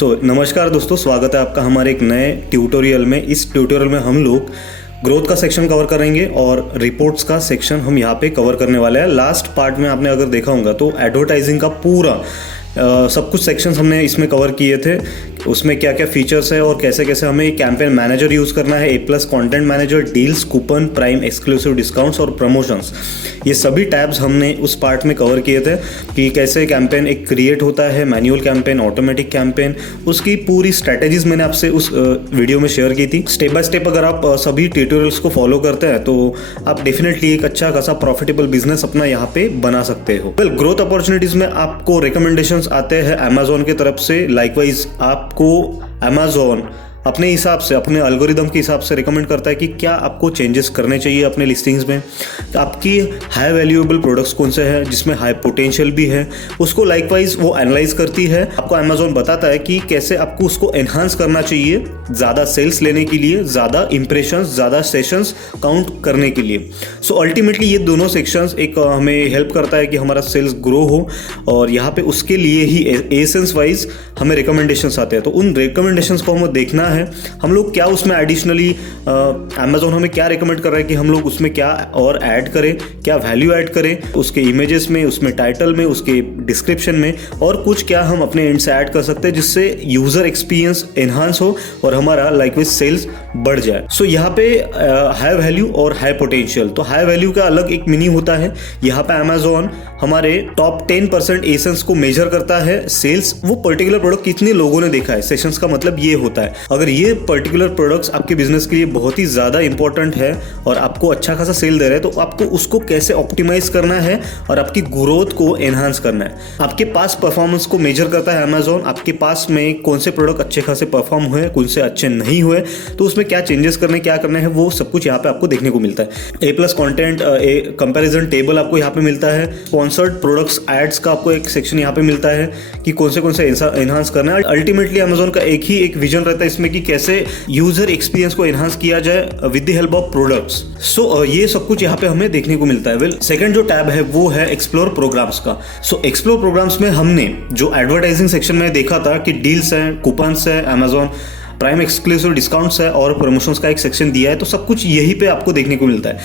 नमस्कार दोस्तों, स्वागत है आपका हमारे एक नए ट्यूटोरियल में। इस ट्यूटोरियल में हम लोग ग्रोथ का सेक्शन कवर करेंगे और रिपोर्ट्स का सेक्शन हम यहाँ पे कवर करने वाले हैं। लास्ट पार्ट में आपने अगर देखा होगा तो एडवर्टाइजिंग का पूरा सब कुछ सेक्शंस हमने इसमें कवर किए थे। उसमें क्या क्या फीचर्स है और कैसे कैसे हमें कैंपेन मैनेजर यूज़ करना है, A+ content manager, deals, coupon, prime, exclusive discounts और प्रमोशंस, ये सभी टैब्स हमने उस पार्ट में कवर किए थे कि कैसे कैंपेन एक क्रिएट होता है, मैनुअल कैंपेन, ऑटोमेटिक कैंपेन, उसकी पूरी स्ट्रैटेजीज मैंने आपसे उस वीडियो में शेयर की थी। स्टेप बाय स्टेप अगर आप सभी ट्यूटोरियल्स को फॉलो करते हैं तो आप डेफिनेटली एक अच्छा खासा प्रॉफिटेबल बिजनेस अपना यहाँ पे बना सकते हो। वेल, ग्रोथ अपॉर्चुनिटीज में आपको रिकमेंडेशंस आते हैं अमेजोन की तरफ से। लाइकवाइज आपको अमेजोन अपने हिसाब से, अपने एल्गोरिदम के हिसाब से रिकमेंड करता है कि क्या आपको चेंजेस करने चाहिए अपने लिस्टिंग्स में। आपकी हाई वैल्यूएबल प्रोडक्ट्स कौन से हैं जिसमें हाई पोटेंशियल भी है, उसको लाइकवाइज वो एनालाइज करती है। आपको अमेजोन बताता है कि कैसे आपको उसको एनहांस करना चाहिए ज़्यादा सेल्स लेने के लिए, ज़्यादा इंप्रेशंस, ज़्यादा सेशंस काउंट करने के लिए। सो अल्टीमेटली ये दोनों सेक्शंस एक हमें हेल्प करता है कि हमारा सेल्स ग्रो हो, और यहाँ पे उसके लिए ही एसेंस वाइज हमें रिकमेंडेशंस आते हैं। तो उन रिकमेंडेशंस को हमें देखना है हम लोग क्या उसमें एडिशनली अमेजोन हमें क्या रिकमेंड कर रहा है कि हम लोग उसमें क्या और ऐड करें, क्या वैल्यू ऐड करें उसके इमेजेस में, उसमें टाइटल में, उसके डिस्क्रिप्शन में, और कुछ क्या हम अपने एंड से ऐड कर सकते हैं जिससे यूजर एक्सपीरियंस एनहांस हो और हमारा लाइकवाइज सेल्स बढ़ जाए। सो यहाँ पे हाई वैल्यू और हाई पोटेंशियल, तो हाई वैल्यू का अलग एक मीनिंग होता है। यहाँ पे अमेजोन हमारे टॉप 10% एसेंस को मेजर करता है सेल्स, वो पर्टिकुलर प्रोडक्ट कितने लोगों ने देखा है। सेशंस का मतलब ये होता है अगर ये पर्टिकुलर प्रोडक्ट्स आपके बिजनेस के लिए बहुत ही ज़्यादा इंपॉर्टेंट है और आपको अच्छा खासा सेल दे रहे हैं, तो आपको उसको कैसे ऑप्टिमाइज करना है और आपकी ग्रोथ को एनहांस करना है। आपके पास परफॉर्मेंस को मेजर करता है अमेजोन, आपके पास में कौन से प्रोडक्ट अच्छे खासे परफॉर्म हुए, कौन से अच्छे नहीं हुए, तो उसमें क्या चेंजेस करने, क्या करना है, वो सब कुछ यहाँ पे आपको देखने को मिलता है। A+ कंटेंट कंपैरिजन टेबल आपको यहाँ पे मिलता है। स्पॉन्सर्ड प्रोडक्ट्स एड्स का आपको एक सेक्शन यहाँ पे मिलता है कि कौन से एनहांस करना है। अल्टीमेटली अमेजोन का एक विजन रहता है इसमें कि कैसे यूजर एक्सपीरियंस को एनहांस किया जाए with the help of products. So ये सब कुछ यहाँ पे हमें देखने को मिलता है। वेल, सेकंड जो टैब है वो है एक्सप्लोर प्रोग्राम्स का। सो एक्सप्लोर प्रोग्राम्स में हमने जो एडवर्टाइजिंग सेक्शन में देखा था कि डील्स है, कूपन्स है, अमेजोन प्राइम एक्सक्लूसिव डिस्काउंट्स है और प्रमोशंस का एक सेक्शन दिया है, तो सब कुछ यहीं पे आपको देखने को मिलता है।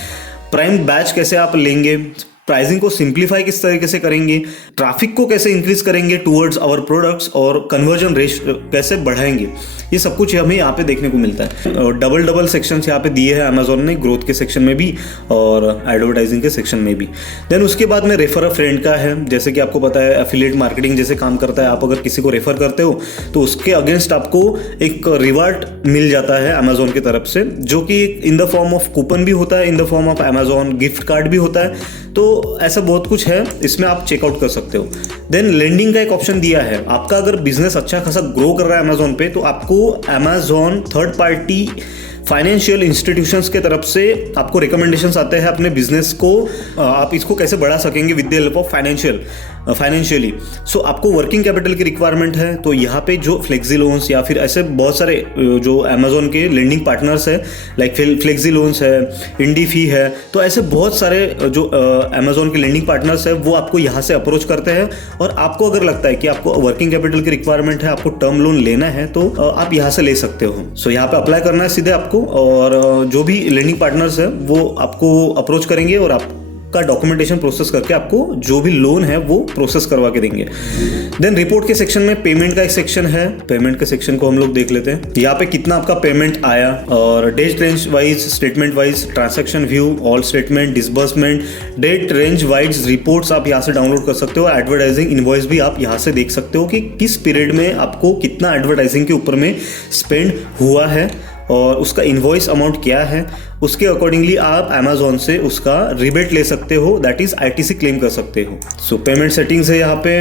प्राइम बैच कैसे आप लेंगे, प्राइसिंग को सिंप्लीफाई किस तरीके से करेंगे, ट्रैफिक को कैसे इंक्रीज करेंगे टुवर्ड्स आवर प्रोडक्ट्स, और कन्वर्जन रेट कैसे बढ़ाएंगे, ये सब कुछ हमें यहाँ पे देखने को मिलता है। और डबल सेक्शंस यहाँ पे दिए हैं अमेजोन ने, ग्रोथ के सेक्शन में भी और एडवर्टाइजिंग के सेक्शन में भी। देन उसके बाद में रेफर अ फ्रेंड का है। जैसे कि आपको पता है एफिलिएट मार्केटिंग जैसे काम करता है, आप अगर किसी को रेफर करते हो तो उसके अगेंस्ट आपको एक रिवार्ड मिल जाता है अमेजोन की तरफ से, जो कि in the form of coupon भी होता है, in the form of Amazon gift card भी होता है। तो ऐसा बहुत कुछ है, इसमें आप चेकआउट कर सकते हो। देन लेंडिंग का एक ऑप्शन दिया है। आपका अगर बिजनेस अच्छा खासा ग्रो कर रहा है अमेजोन पे, तो आपको Amazon third party financial institutions के तरफ से आपको रिकमेंडेशंस आते हैं अपने बिजनेस को आप इसको कैसे बढ़ा सकेंगे with the help of financially. So आपको वर्किंग कैपिटल की रिक्वायरमेंट है, तो यहाँ पे जो फ्लेक्सी लोन्स या फिर ऐसे बहुत सारे जो अमेजोन के लेंडिंग पार्टनर्स है, लाइक फ्लेक्सी लोन्स है, इंडीफी है, तो ऐसे बहुत सारे जो अमेजोन के लेंडिंग पार्टनर्स है वो आपको यहाँ से अप्रोच करते हैं। और आपको अगर लगता है कि आपको वर्किंग कैपिटल की रिक्वायरमेंट है, आपको टर्म लोन लेना है, तो आप यहाँ से ले सकते हो। सो यहाँ पे अप्लाई करना है सीधे आपको, और जो भी लेंडिंग पार्टनर्स है वो आपको अप्रोच करेंगे और आपका डॉक्यूमेंटेशन प्रोसेस करके आपको जो भी लोन है वो प्रोसेस करवा के देंगे। देन रिपोर्ट के सेक्शन में पेमेंट का एक सेक्शन है। पेमेंट के सेक्शन को हम लोग देख लेते हैं। यहाँ पे कितना आपका पेमेंट आया, और date range wise, statement wise, transaction view, all statement, disbursement, date range wise reports आप यहाँ से डाउनलोड कर सकते हो। एडवर्टाइजिंग इनवॉइस भी आप यहाँ से देख सकते हो कि किस पीरियड में आपको कितना एडवर्टाइजिंग के ऊपर में स्पेंड हुआ है और उसका इनवॉइस अमाउंट क्या है। उसके अकॉर्डिंगली आप अमेजोन से उसका रिबेट ले सकते हो, दैट इज ITC क्लेम कर सकते हो। सो पेमेंट सेटिंग्स है यहाँ पे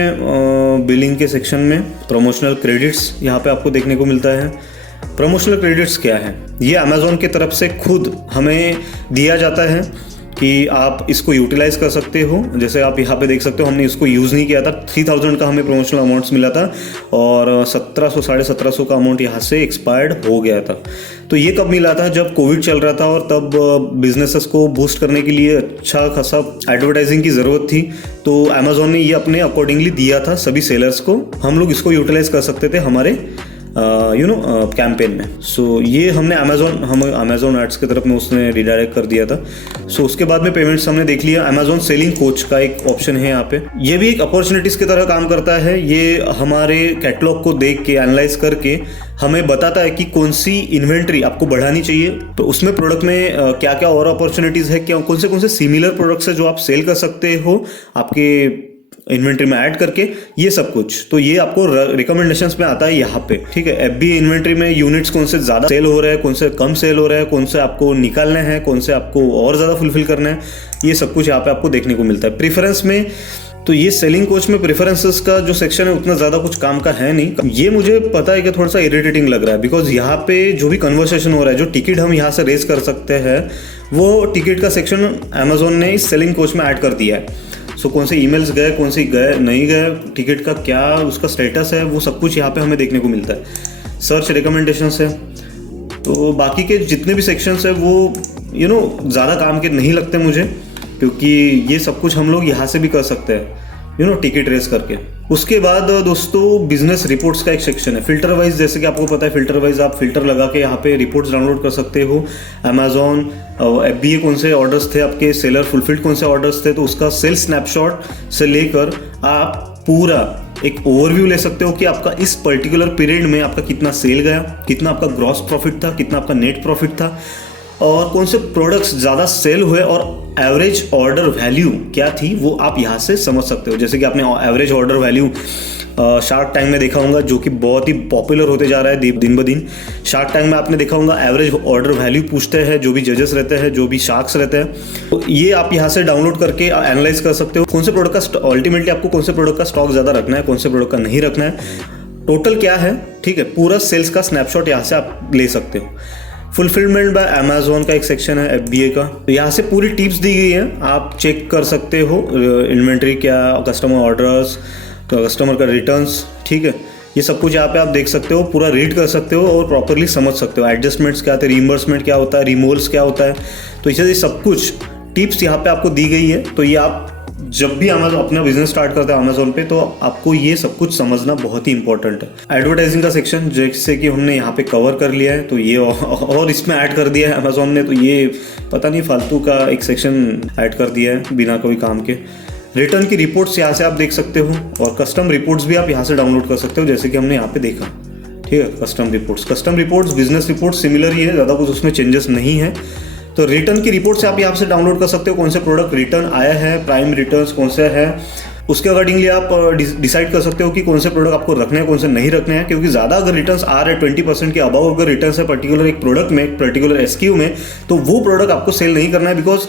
बिलिंग के सेक्शन में। प्रमोशनल क्रेडिट्स यहाँ पे आपको देखने को मिलता है। प्रमोशनल क्रेडिट्स क्या है, ये अमेजोन की तरफ से खुद हमें दिया जाता है कि आप इसको यूटिलाइज कर सकते हो। जैसे आप यहाँ पे देख सकते हो, हमने इसको यूज़ नहीं किया था। 3000 का हमें प्रमोशनल अमाउंट्स मिला था और 1700 1750 का अमाउंट यहाँ से एक्सपायर्ड हो गया था। तो ये कब मिला था? जब कोविड चल रहा था और तब बिजनेसेस को बूस्ट करने के लिए अच्छा खासा एडवर्टाइजिंग की ज़रूरत थी। तो अमेजोन ने ये अपने अकॉर्डिंगली दिया था सभी सेलर्स को। हम लोग इसको यूटिलाइज कर सकते थे हमारे कैंपेन में। सो ये हमने अमेजोन एड्स की तरफ में उसने रिडायरेक्ट कर दिया था। सो उसके बाद में पेमेंट्स हमने देख लिया। अमेजोन सेलिंग कोच का एक ऑप्शन है यहाँ पे, ये भी एक अपॉर्चुनिटीज़ की तरह काम करता है। ये हमारे कैटलॉग को देख के एनालाइज करके हमें बताता है कि कौन सी इन्वेंट्री आपको बढ़ानी चाहिए, तो उसमें प्रोडक्ट में क्या क्या और अपॉर्चुनिटीज़ है, क्या कौन से सिमिलर प्रोडक्ट्स है जो आप सेल कर सकते हो आपके इन्वेंट्री में ऐड करके, ये सब कुछ। तो ये आपको रिकमेंडेशंस में आता है यहाँ पे, ठीक है। एफबीए इन्वेंट्री में यूनिट्स कौन से ज़्यादा सेल हो रहे हैं, कौन से कम सेल हो रहे हैं, कौन से आपको निकालने हैं, कौन से आपको और ज़्यादा फुलफिल करना है, ये सब कुछ यहाँ पे आपको देखने को मिलता है। प्रेफरेंस में तो ये सेलिंग कोच में प्रेफरेंसेस का जो सेक्शन है उतना ज़्यादा कुछ काम का है नहीं। ये मुझे पता है कि थोड़ा सा इरिटेटिंग लग रहा है, बिकॉज यहाँ पे जो भी कन्वर्सेशन हो रहा है, जो टिकट हम यहाँ से रेज कर सकते हैं, वो टिकट का सेक्शन अमेजोन ने इस सेलिंग कोच में ऐड कर दिया है। सो कौन से ईमेल्स गए, कौन से गए नहीं गए, टिकट का क्या उसका स्टेटस है, वो सब कुछ यहाँ पे हमें देखने को मिलता है। सर्च रिकमेंडेशंस है। तो बाकी के जितने भी सेक्शंस है वो ज़्यादा काम के नहीं लगते मुझे, क्योंकि ये सब कुछ हम लोग यहाँ से भी कर सकते हैं टिकट रेस करके। उसके बाद दोस्तों बिजनेस रिपोर्ट्स का एक सेक्शन है फिल्टर वाइज। जैसे कि आपको पता है फिल्टर वाइज आप फिल्टर लगा के यहाँ पे रिपोर्ट्स डाउनलोड कर सकते हो। अमेजॉन एफबीए कौन से ऑर्डर्स थे आपके, सेलर फुलफिल्ड कौन से ऑर्डर्स थे, तो उसका सेल स्नैपशॉट से लेकर आप पूरा एक ओवरव्यू ले सकते हो कि आपका इस पर्टिकुलर पीरियड में आपका कितना सेल गया, कितना आपका ग्रॉस प्रॉफिट था, कितना आपका नेट प्रॉफिट था, और कौन से प्रोडक्ट्स ज़्यादा सेल हुए और एवरेज ऑर्डर वैल्यू क्या थी, वो आप यहाँ से समझ सकते हो। जैसे कि आपने average order value shark tank में देखा होगा, जो कि बहुत ही पॉपुलर होते जा रहा है दिन ब दिन। शार्क टैंक में आपने देखा होगा एवरेज ऑर्डर वैल्यू पूछते हैं जो भी जजेस रहते हैं, जो भी शार्क्स रहते हैं। तो ये आप यहाँ से डाउनलोड करके एनालाइज कर सकते हो कौन से प्रोडक्ट का अल्टीमेटली आपको कौन से प्रोडक्ट का स्टॉक ज़्यादा रखना है, कौन से प्रोडक्ट का नहीं रखना है, टोटल क्या है, ठीक है। पूरा सेल्स का स्नैपशॉट यहाँ से आप ले सकते हो। फुलफिलमेंट बाय अमेजोन का एक सेक्शन है एफबीए का, तो यहाँ से पूरी टिप्स दी गई है, आप चेक कर सकते हो इन्वेंट्री क्या, कस्टमर ऑर्डर्स, कस्टमर का रिटर्न्स, ठीक है। ये सब कुछ यहाँ पे आप देख सकते हो, पूरा रीड कर सकते हो और प्रॉपरली समझ सकते हो। एडजस्टमेंट्स क्या होते हैं, रीइंबर्समेंट क्या होता है, रिमोल्स क्या होता है, तो ये सब कुछ टिप्स यहाँ पे आपको दी गई है। तो ये आप जब भी अपना बिजनेस स्टार्ट करते हैं अमेजोन पे, तो आपको ये सब कुछ समझना बहुत ही इंपॉर्टेंट है। एडवर्टाइजिंग का सेक्शन जैसे कि हमने यहाँ पे कवर कर लिया है, तो ये और इसमें ऐड कर दिया है अमेजोन ने, तो ये पता नहीं फालतू का एक सेक्शन ऐड कर दिया है बिना कोई काम के। रिटर्न की रिपोर्ट्स यहाँ से आप देख सकते हो और कस्टम रिपोर्ट्स भी आप यहाँ से डाउनलोड कर सकते हो, जैसे कि हमने यहाँ पे देखा, ठीक है। Custom reports business reports similar ही है, ज़्यादा कुछ उसमें चेंजेस नहीं है। तो रिटर्न की रिपोर्ट से आप यहाँ से डाउनलोड कर सकते हो कौन से प्रोडक्ट रिटर्न आया है, प्राइम रिटर्न्स कौन से है, उसके अकॉर्डिंगली आप डिसाइड कर सकते हो कि कौन से प्रोडक्ट आपको रखने हैं, कौन से नहीं रखने हैं। क्योंकि ज़्यादा अगर रिटर्न्स आ रहे हैं 20% के अबव अगर रिटर्न्स है पर्टिकुलर एक प्रोडक्ट में, एक पर्टिकुलर एसक्यू में, तो वो प्रोडक्ट आपको सेल नहीं करना है, बिकॉज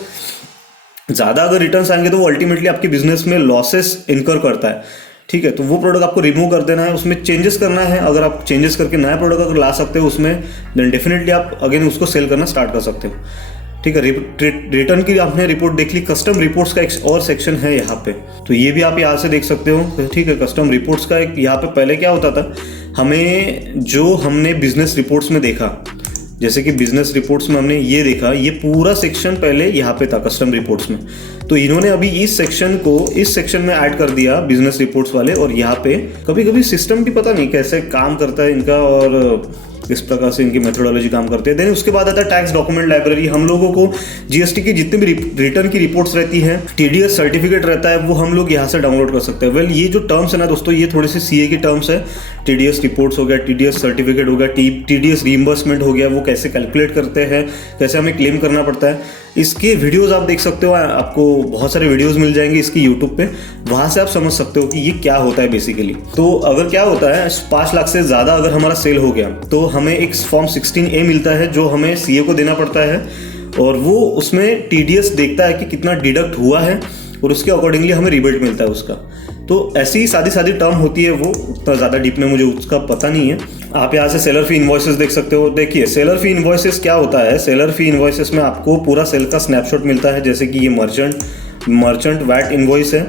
ज़्यादा अगर रिटर्न्स आएंगे तो वो अल्टीमेटली आपके बिजनेस में लॉसेस इनकर करता है, ठीक है। तो वो प्रोडक्ट आपको रिमूव कर देना है, उसमें चेंजेस करना है। अगर आप चेंजेस करके नया प्रोडक्ट अगर ला सकते हो उसमें, देन डेफिनेटली आप अगेन उसको सेल करना स्टार्ट कर सकते हो, ठीक है। रिटर्न की आपने रिपोर्ट देख ली। कस्टम रिपोर्ट्स का एक और सेक्शन है यहाँ पे, तो ये भी आप यहाँ से देख सकते हो, ठीक है। कस्टम रिपोर्ट्स का एक यहाँ पे पहले क्या होता था, हमने बिजनेस रिपोर्ट्स में देखा, जैसे कि बिजनेस रिपोर्ट्स में हमने ये देखा, ये पूरा सेक्शन पहले यहाँ पे था कस्टम रिपोर्ट्स में, तो इन्होंने अभी इस सेक्शन में ऐड कर दिया बिजनेस रिपोर्ट्स वाले। और यहाँ पे कभी कभी सिस्टम भी पता नहीं कैसे काम करता है इनका और किस प्रकार से इनकी मेथोडोलॉजी काम करते हैं। देन उसके बाद आता है टैक्स डॉक्यूमेंट लाइब्रेरी। हम लोगों को जीएसटी की जितनी भी रिटर्न की रिपोर्ट्स रहती है, टीडीएस सर्टिफिकेट रहता है, वो हम लोग यहाँ से डाउनलोड कर सकते हैं। ये जो टर्म्स है ना दोस्तों, ये थोड़े से सीए की टर्म्स है। टीडीएस रिपोर्ट्स हो गया, टीडीएस सर्टिफिकेट हो गया, टीडीएस रीइंबर्समेंट हो गया, वो कैसे कैलकुलेट करते हैं, कैसे हमें क्लेम करना पड़ता है, इसके वीडियोस आप देख सकते हो। आपको बहुत सारे वीडियोस मिल जाएंगे इसकी यूट्यूब पे, वहाँ से आप समझ सकते हो कि ये क्या होता है बेसिकली। तो अगर क्या होता है, 5 लाख से ज़्यादा अगर हमारा सेल हो गया तो हमें एक फॉर्म 16A मिलता है जो हमें सीए को देना पड़ता है, और वो उसमें टीडीएस देखता है कि कितना डिडक्ट हुआ है और उसके अकॉर्डिंगली हमें रिबेट मिलता है उसका। तो ऐसी सादी टर्म होती है, वो उतना ज़्यादा डीप में मुझे उसका पता नहीं है। आप यहाँ से सेलर फी इन्वॉइसेस देख सकते हो। देखिए सेलर फी इन्वॉइसेस क्या होता है, सेलर फी इन्वॉइसेस में आपको पूरा सेल का स्नैपशॉट मिलता है। जैसे कि ये मर्चेंट वैट इन्वॉइस है,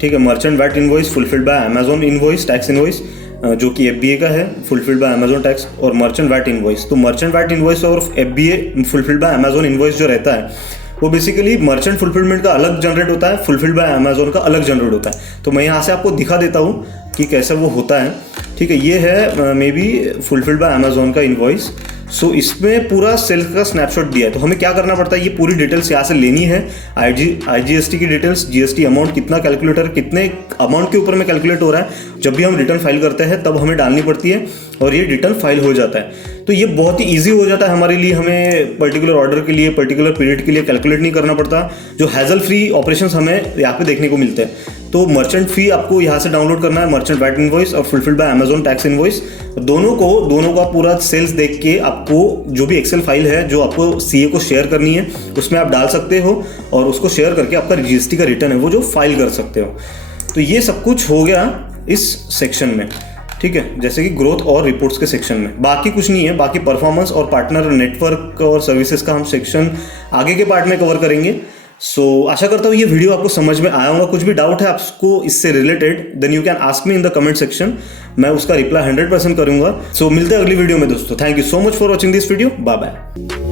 ठीक है, merchant VAT invoice fulfilled by Amazon invoice, tax invoice जो कि FBA का है, फुलफिल्ड बाय अमेजोन टैक्स, और मर्चेंट वैट इन्वॉइस। तो मर्चेंट वैट इन्वॉइस और FBA fulfilled by Amazon invoice जो रहता है वो बेसिकली मर्चेंट फुलफिलमेंट का अलग जनरेट होता है, फुलफिल्ड बाय अमेजोन का अलग जनरेट होता है। तो मैं यहाँ से आपको दिखा देता हूँ कि कैसे वो होता है, ठीक है। ये है may be fulfilled by Amazon का इन्वॉइस। सो इसमें पूरा सेल का स्नैपशॉट दिया है। तो हमें क्या करना पड़ता है, ये पूरी डिटेल्स यहाँ से लेनी है, IGST की डिटेल्स, GST अमाउंट कितना कैलकुलेटर कितने अमाउंट के ऊपर में कैलकुलेट हो रहा है, जब भी हम रिटर्न फाइल करते हैं तब हमें डालनी पड़ती है और ये रिटर्न फाइल हो जाता है। तो ये बहुत ही ईजी हो जाता है हमारे लिए, हमें पर्टिकुलर ऑर्डर के लिए पर्टिकुलर पीरियड के लिए कैलकुलेट नहीं करना पड़ता। जो हैजल फ्री ऑपरेशंस हमें यहाँ पे देखने को मिलते हैं। तो मर्चेंट फी आपको यहाँ से डाउनलोड करना है, मर्चेंट वैट इनवॉइस और fulfilled by Amazon tax invoice. दोनों का पूरा सेल्स देख के आपको जो भी एक्सेल फाइल है जो आपको CA को शेयर करनी है उसमें आप डाल सकते हो और उसको शेयर करके आपका GST का रिटर्न है वो जो फाइल कर सकते हो। तो ये सब कुछ हो गया इस सेक्शन में, ठीक है, जैसे कि ग्रोथ और रिपोर्ट्स के सेक्शन में। बाकी कुछ नहीं है, बाकी परफॉर्मेंस और पार्टनर नेटवर्क और सर्विसेज का हम सेक्शन आगे के पार्ट में कवर करेंगे। सो आशा करता हूँ ये वीडियो आपको समझ में आया होगा। कुछ भी डाउट है आपको इससे related, then you can ask me in the comment section, मैं उसका रिप्लाई 100% करूंगा। सो मिलते हैं अगली वीडियो में दोस्तों। Thank you so much for watching this video, bye bye.